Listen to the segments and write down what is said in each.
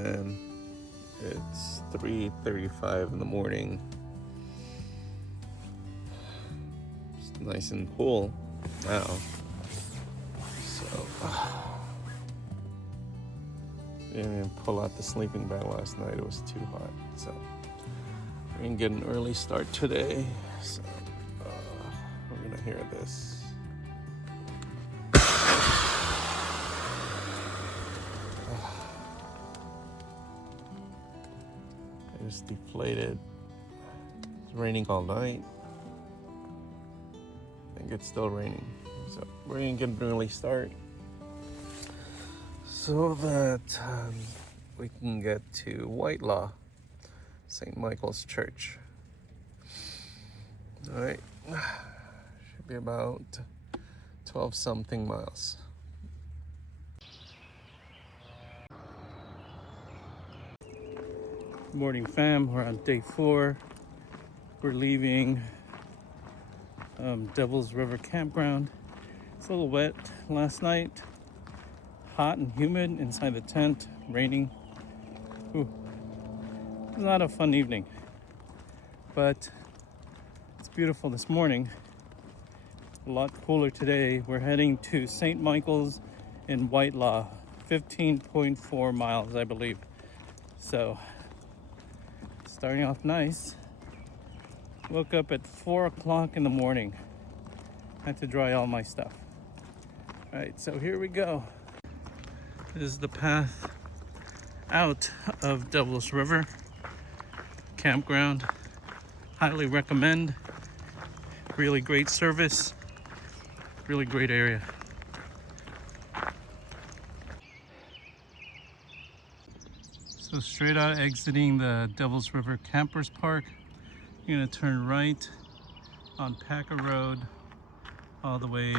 fam. It's 3:35 in the morning. It's nice and cool now. So didn't even pull out the sleeping bag last night. It was too hot. So we're gonna get an early start today. So we're gonna hear this. It's deflated. It's raining all night. I think it's still raining. So we're gonna get an early start so that we can get to Whitelaw, St. Michael's Church. All right, should be about 12 something miles. Morning fam, we're on day 4. We're leaving Devil's River Campground. It's a little wet last night, hot and humid inside the tent, raining. Ooh. It was not a fun evening, but it's beautiful this morning. A lot cooler today. We're heading to St. Michael's in Whitelaw, 15.4 miles, I believe. So starting off nice. Woke up at 4 o'clock in the morning. Had to dry all my stuff. All right, so here we go. This is the path out of Devil's River Campground. Highly recommend. Really great service. Really great area. So straight out exiting the Devil's River Campers Park, you're gonna turn right on Packer Road all the way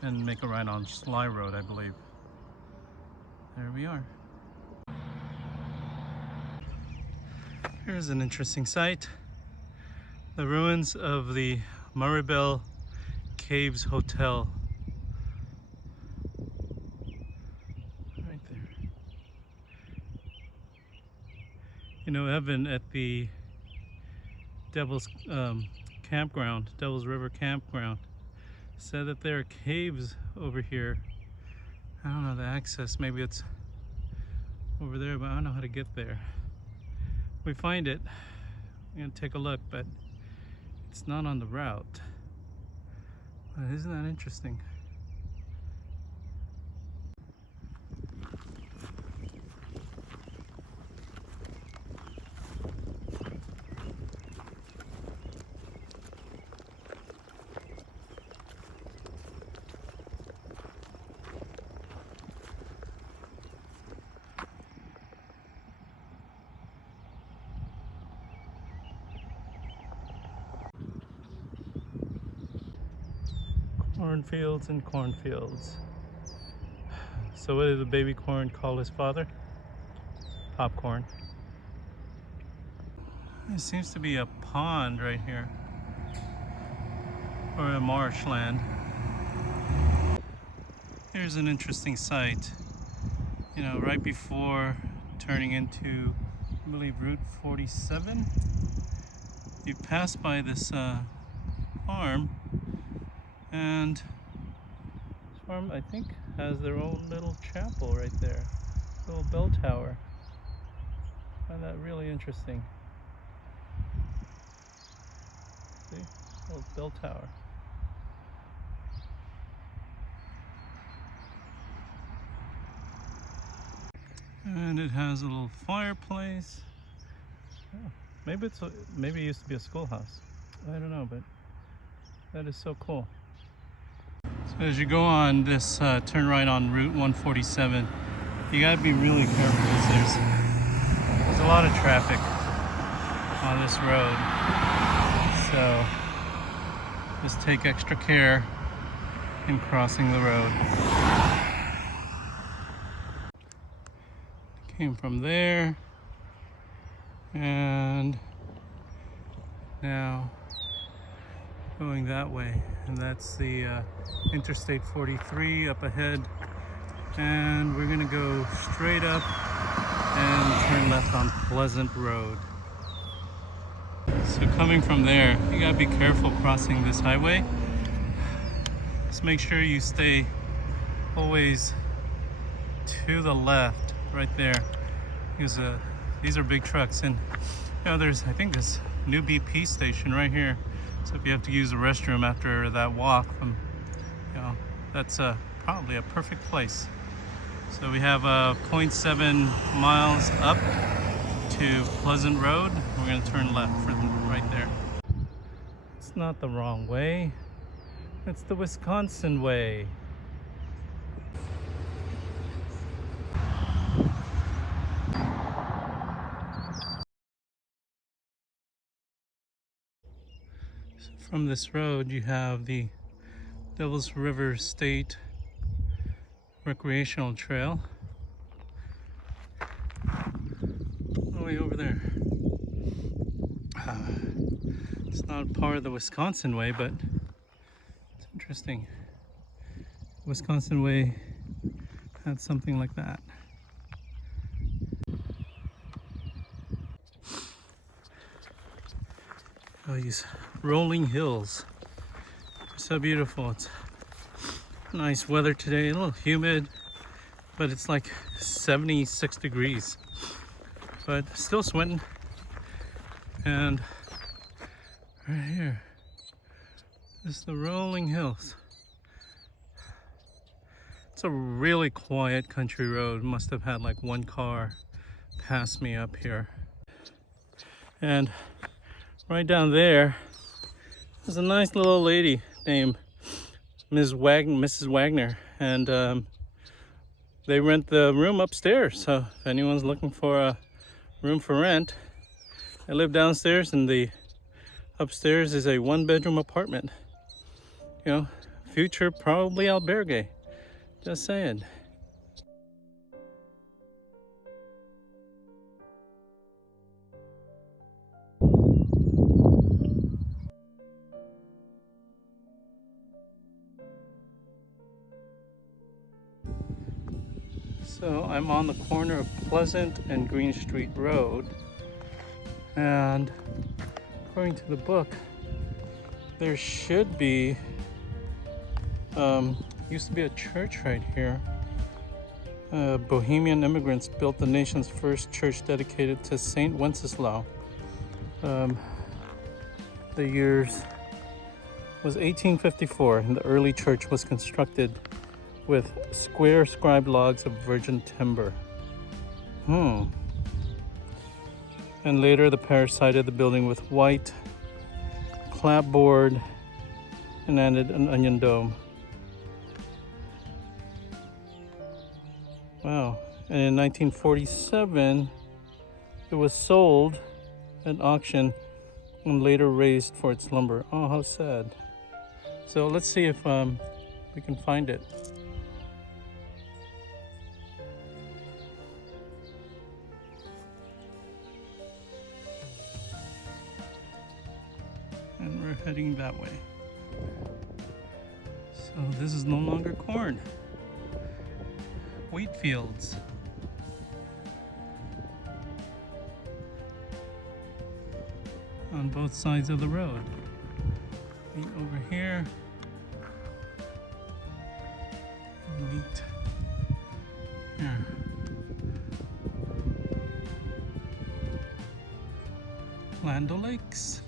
and make a right on Sly Road, I believe. There we are. Here's an interesting sight. The ruins of the Maribel Caves Hotel. You know, Evan at the Devil's Campground, Devil's River Campground, said that there are caves over here. I don't know the access, maybe it's over there, but I don't know how to get there. We find it, we're gonna take a look, but it's not on the route. But isn't that interesting? Cornfields and cornfields. So what did the baby corn call his father? Popcorn. There seems to be a pond right here, or a marshland. Here's an interesting sight. You know, right before turning into, I believe, Route 47, you pass by this farm, and this farm, I think, has their own little chapel right there, little bell tower. I find that really interesting. See, little bell tower. And it has a little fireplace. Oh, maybe it used to be a schoolhouse. I don't know, but that is so cool. So as you go on this turn right on Route 147, you gotta be really careful because there's a lot of traffic on this road. So just take extra care in crossing the road. Came from there, and now going that way, and that's the Interstate 43 up ahead. And we're gonna go straight up and turn left on Pleasant Road. So coming from there, you gotta be careful crossing this highway. Just make sure you stay always to the left right there, because these are big trucks, and there's, I think, this new BP station right here. So if you have to use the restroom after that walk from, that's probably a perfect place. So we have 0.7 miles up to Pleasant Road. We're going to turn left right there. It's not the wrong way. It's the Wisconsin way. So from this road, you have the Devil's River State Recreational Trail. All the way over there. It's not part of the Wisconsin way, but it's interesting. Wisconsin way had something like that. Oh, these rolling hills are so beautiful. It's nice weather today, a little humid, but it's like 76 degrees, but still sweating. And right here is the rolling hills. It's a really quiet country road. Must have had like one car pass me up here. And right down there, there's a nice little lady named Mrs. Wagner, and they rent the room upstairs. So if anyone's looking for a room for rent, I live downstairs, and the upstairs is a one-bedroom apartment. Future probably albergue. Just saying. So I'm on the corner of Pleasant and Green Street Road, and according to the book, there should be, used to be a church right here. Bohemian immigrants built the nation's first church dedicated to Saint Wenceslaus. The years was 1854, and the early church was constructed with square scribed logs of virgin timber. And later the parish sided the building with white clapboard and added an onion dome. Wow. And in 1947, it was sold at auction and later raised for its lumber. Oh, how sad. So let's see if we can find it. And we're heading that way. So this is no longer corn. Wheat fields. On both sides of the road. Wheat over here. And wheat here. Land O'Lakes.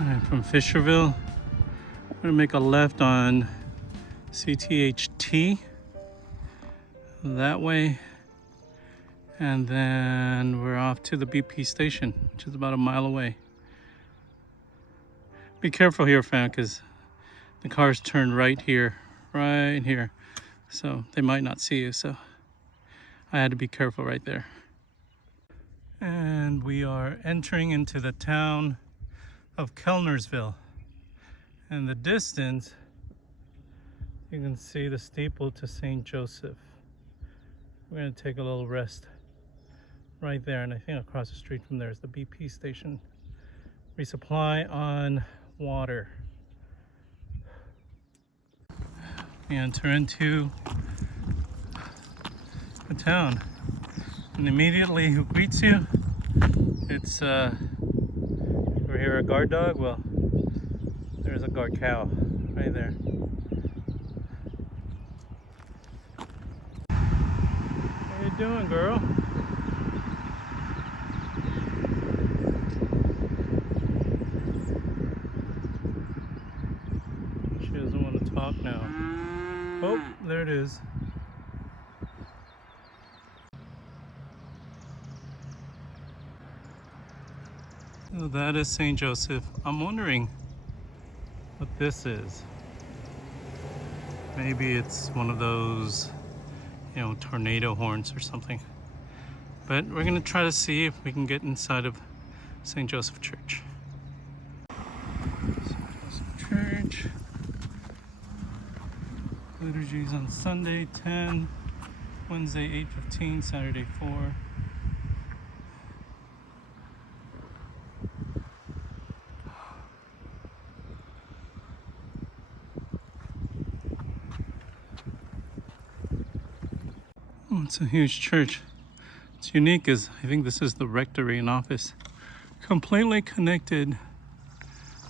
Alright, from Fisherville, I'm going to make a left on CTHT that way, and then we're off to the BP station, which is about a mile away. Be careful here, fam, because the cars turn right here, so they might not see you, so I had to be careful right there. And we are entering into the town of Kellnersville. And the distance, you can see the steeple to St. Joseph. We're gonna take a little rest right there, and I think across the street from there is the BP station. Resupply on water. We enter into the town, and immediately who greets you? It's over here a guard dog. Well, there's a guard cow right there. How you doing, girl? She doesn't want to talk now. Oh, there it is. So that is St. Joseph. I'm wondering what this is. Maybe it's one of those, you know, tornado horns or something. But we're gonna try to see if we can get inside of St. Joseph Church. St. Joseph Church. Liturgies on Sunday 10, Wednesday 8:15, Saturday 4. Oh, it's a huge church. It's unique as I think this is the rectory and office, completely connected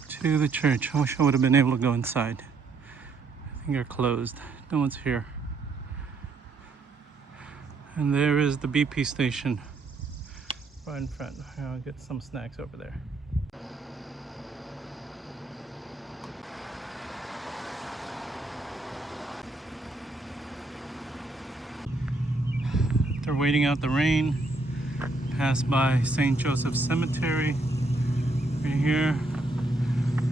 to the church. I wish I would have been able to go inside. I think they're closed. No one's here. And there is the BP station right in front. I'll get some snacks over there. After waiting out the rain, passed by St. Joseph Cemetery right here,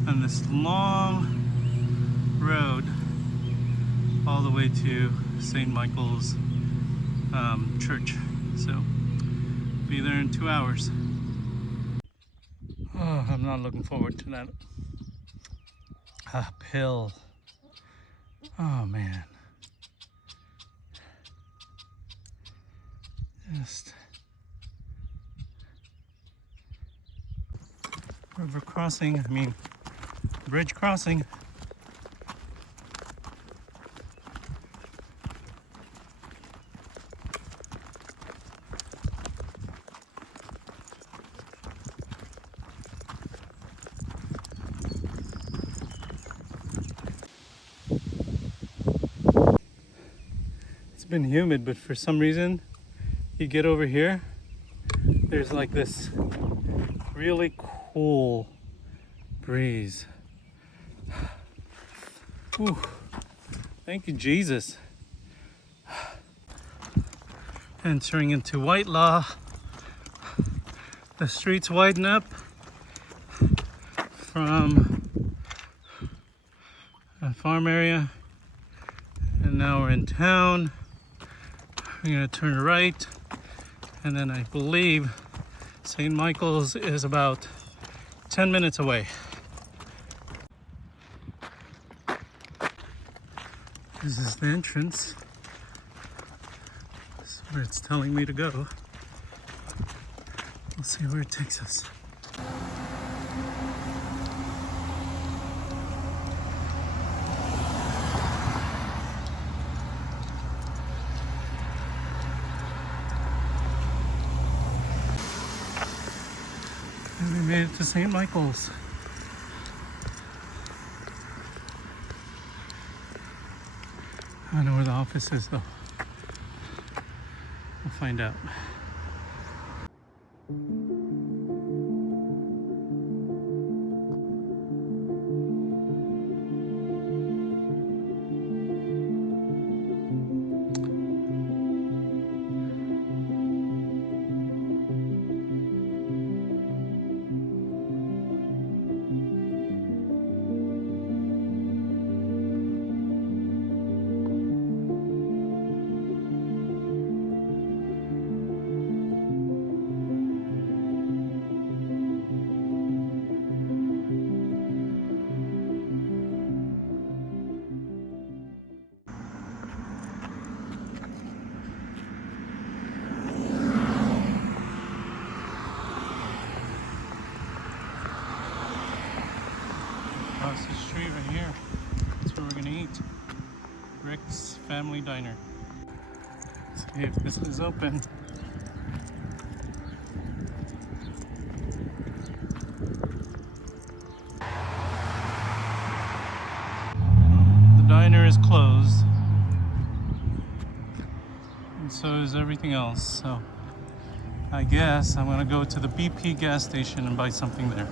and this long road all the way to St. Michael's church. So be there in 2 hours. Oh, I'm not looking forward to that uphill. Oh man. Just river crossing, I mean bridge crossing. It's been humid, but for some reason you get over here, there's like this really cool breeze. Ooh, thank you, Jesus. Entering into Whitelaw. The streets widen up from a farm area, and now we're in town. We're gonna turn right, and then I believe St. Michael's is about 10 minutes away. This is the entrance. This is where it's telling me to go. We'll see where it takes us. And we made it to St. Michael's. I don't know where the office is though. We'll find out. Rick's Family Diner. See if this is open. The diner is closed, and so is everything else. So I guess I'm gonna go to the BP gas station and buy something there.